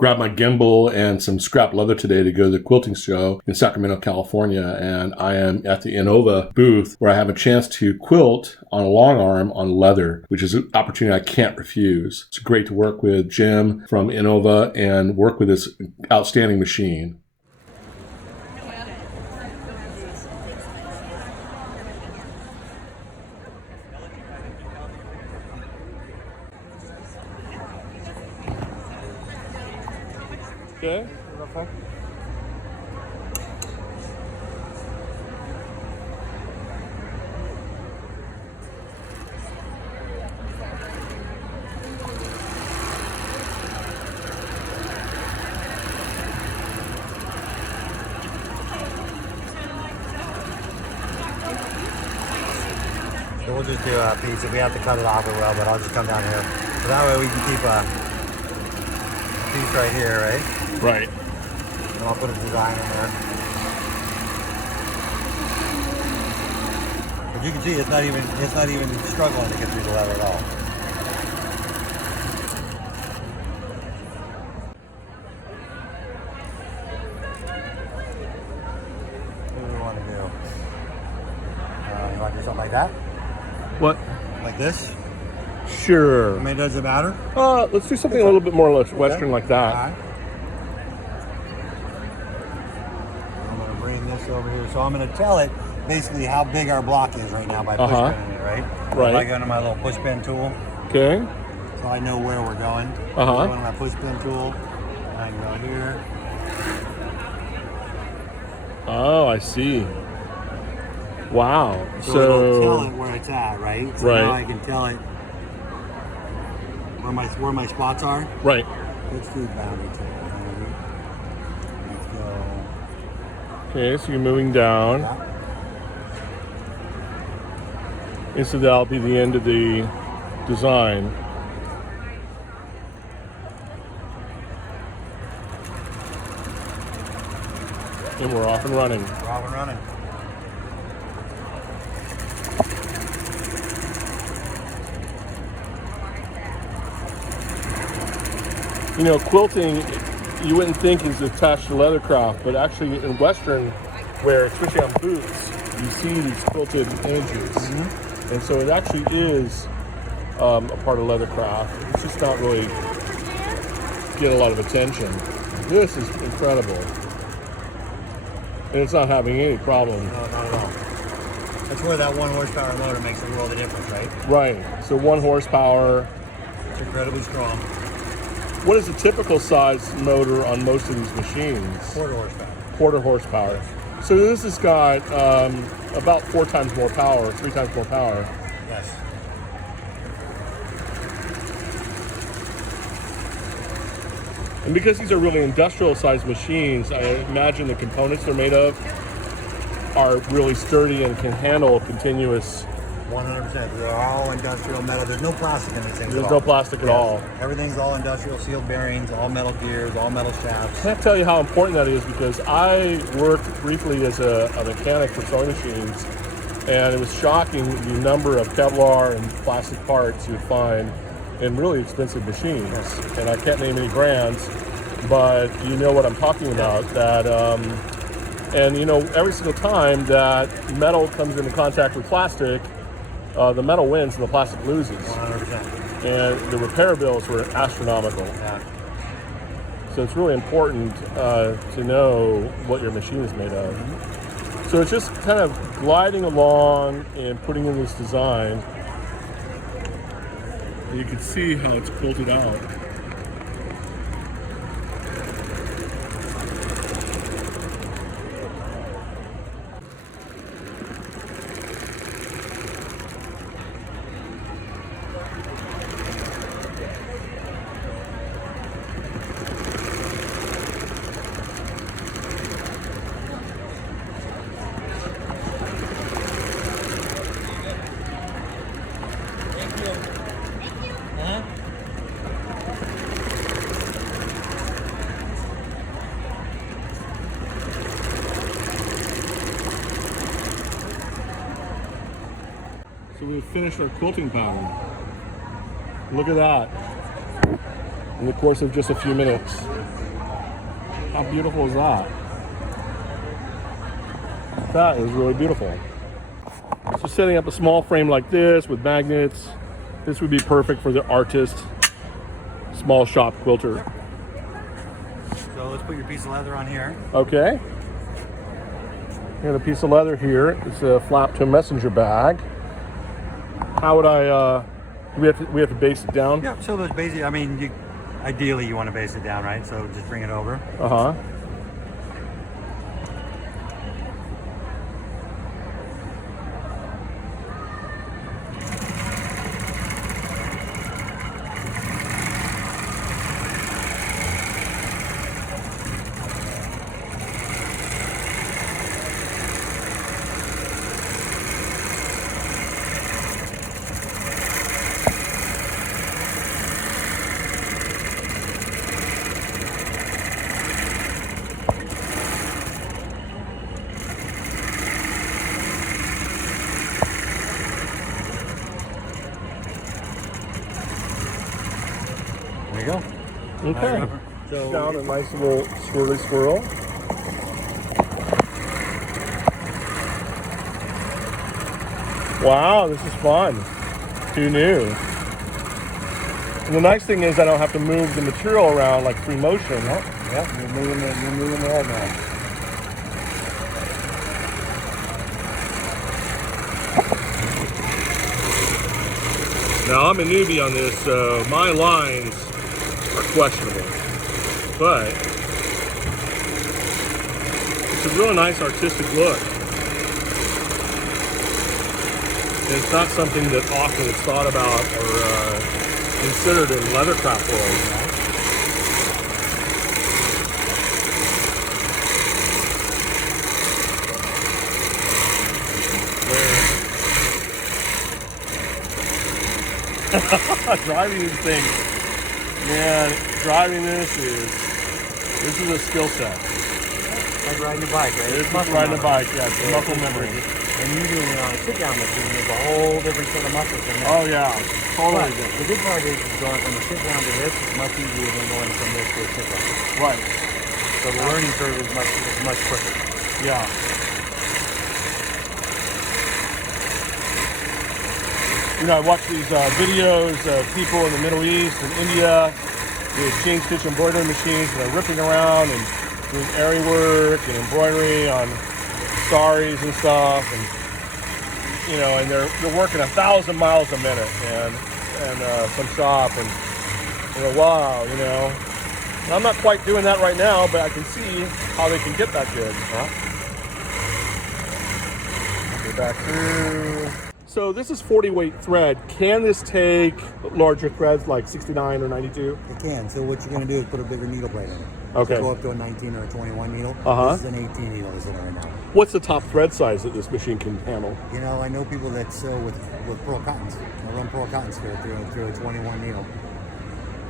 grabbed my gimbal and some scrap leather today to go to the quilting show in Sacramento, California. And I am at the Innova booth where I have a chance to quilt on a long arm on leather, which is an opportunity I can't refuse. It's great to work with Jim from Innova and work with this outstanding machine. Okay. Okay. So we'll just do a piece. If we have to cut it off, we will, but I'll just come down here. So that way we can keep a piece right here, right? Right. And I'll put a design in there. But you can see it's not even struggling to get through the leather at all. What do we want to do? You want to do something like that? What? Like this? Sure. I mean, does it matter? Let's do something a little bit more Western like that. All right. I'm going to bring this over here. So I'm going to tell it basically how big our block is right now by push pinning it, right? Right. I go into my little push pin tool. Okay. So I know where we're going. Uh-huh. I go into my push pin tool. And I can go here. Oh, I see. Wow. So it'll tell it where it's at, right? So right. now I can tell it where my spots are. Right. Let's do boundary tip. Let's go. Okay, so you're moving down. Yeah. And so that'll be the end of the design. And we're off and running. We're off and running. You know, quilting, you wouldn't think is attached to leathercraft, but actually in Western wear, especially on boots, you see these quilted images. Mm-hmm. And so it actually is a part of leathercraft. It's just not really get a lot of attention. This is incredible. And it's not having any problem. No, not at all. That's where that 1 horsepower motor makes a world of difference, right? Right. So 1 horsepower. It's incredibly strong. What is the typical size motor on most of these machines? Quarter horsepower. Quarter horsepower. So this has got about 4 times more power, 3 times more power. Yes. And because these are really industrial sized machines, I imagine the components they're made of are really sturdy and can handle continuous. 100%. They're all industrial metal. There's no plastic in these things. There's no plastic at all. Everything's all industrial, sealed bearings, all metal gears, all metal shafts. Can I tell you how important that is? Because I worked briefly as a mechanic for sewing machines, and it was shocking the number of Kevlar and plastic parts you'd find in really expensive machines. Yes. And I can't name any brands, but you know what I'm talking about. That and you know, every single time that metal comes into contact with plastic, the metal wins and the plastic loses. 100%. And the repair bills were astronomical. Yeah. So it's really important to know what your machine is made of. Mm-hmm. So it's just kind of gliding along and putting in this design. You can see how it's quilted out. So we've finished our quilting pattern. Look at that. in the course of just a few minutes. How beautiful is that? That is really beautiful. So setting up a small frame like this with magnets, this would be perfect for the artist, small shop quilter. So let's put your piece of leather on here. Okay. Got a piece of leather here. It's a flap to a messenger bag. How would I, we have to base it down? Yeah, so those basic, I mean, ideally you want to base it down, right? So just bring it over. Uh-huh. There you go. Okay. So Down a nice little swirly swirl. Wow, this is fun. Who knew? And the nice thing is I don't have to move the material around like free motion. yeah, you're moving the head now. Now I'm a newbie on this, so my lines are questionable. But it's a real nice artistic look. And it's not something that often is thought about or considered in leathercraft world. Driving these things, man, driving this is a skill set. Like riding a bike, right? It's like riding a bike, yeah, it's muscle memory. And usually on a sit-down machine, there's a whole different set of muscles in there. Oh yeah, totally But different. the good part is going from a sit-down to this is much easier than going from this to a sit-down. Right, So the learning curve is much quicker. yeah. You know, I watch these videos of people in the Middle East and India with chain stitch embroidery machines, and they're ripping around and doing area work and embroidery on saris and stuff, and you know, and they're working 1,000 miles a minute, and some shop, and you know, wow, you know. And I'm not quite doing that right now, but I can see how they can get that good. Go back through. So this is 40 weight thread. Can this take larger threads like 69 or 92? It can. So what you're going to do is put a bigger needle plate in it. Okay. So go up to a 19 or a 21 needle. Uh-huh. This is an 18 needle that's in it right now. What's the top thread size that this machine can handle? You know, I know people that sew with pearl cottons. I run pearl cottons through a 21 needle.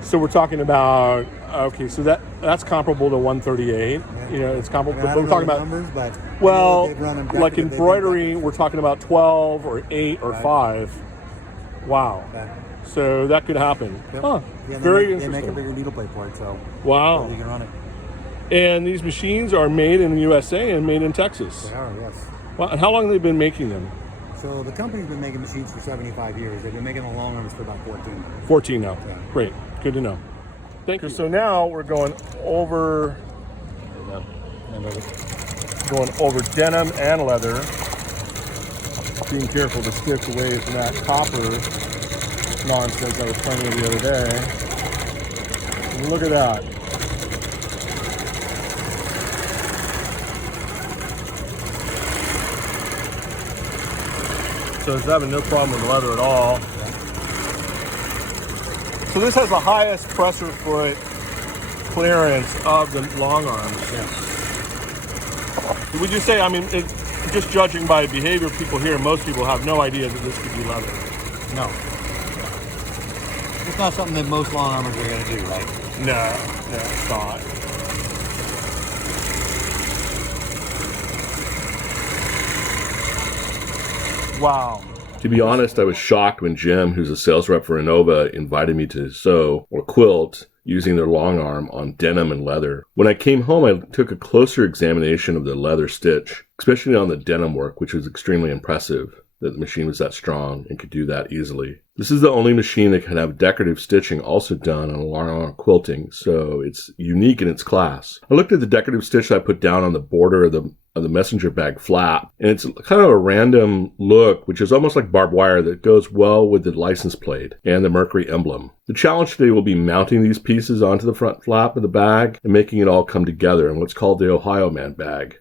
So we're talking about, okay, so that's comparable to 138. Yeah. You know, it's comparable, I mean, but we're talking the about, numbers, but well, they've run them like decorative, embroidery, we're talking about 12 or 8 or Right. 5. Wow. But, So that could happen. yep. Huh. Yeah, Very they interesting. make a bigger needle plate for it, so Wow. you can run it. And these machines are made in the USA and made in Texas. They are, yes. Wow. And how long have they been making them? So the company's been making machines for 75 years. They've been making the long arms for about 14. 14 now. Yeah. Great. Good to know. Thank you. So now we're going over denim and leather. Being careful to stick away from that copper nonsense I was playing with the other day. And look at that. So it's having no problem with leather at all. So this has the highest pressure foot clearance of the long arms. Yes. Would you say, I mean, just judging by behavior of people here, most people have no idea that this could be leather. No. It's not something that most long armors are going to do, right? No, it's not. Wow. To be honest, I was shocked when Jim, who's a sales rep for Innova, invited me to sew or quilt using their long arm on denim and leather. When I came home, I took a closer examination of the leather stitch, especially on the denim work, which was extremely impressive that the machine was that strong and could do that easily. This is the only machine that can have decorative stitching also done on long arm quilting, so it's unique in its class. I looked at the decorative stitch that I put down on the border of the messenger bag flap, and it's kind of a random look, which is almost like barbed wire that goes well with the license plate and the Mercury emblem. The challenge today will be mounting these pieces onto the front flap of the bag and making it all come together in what's called the Ohio Man bag.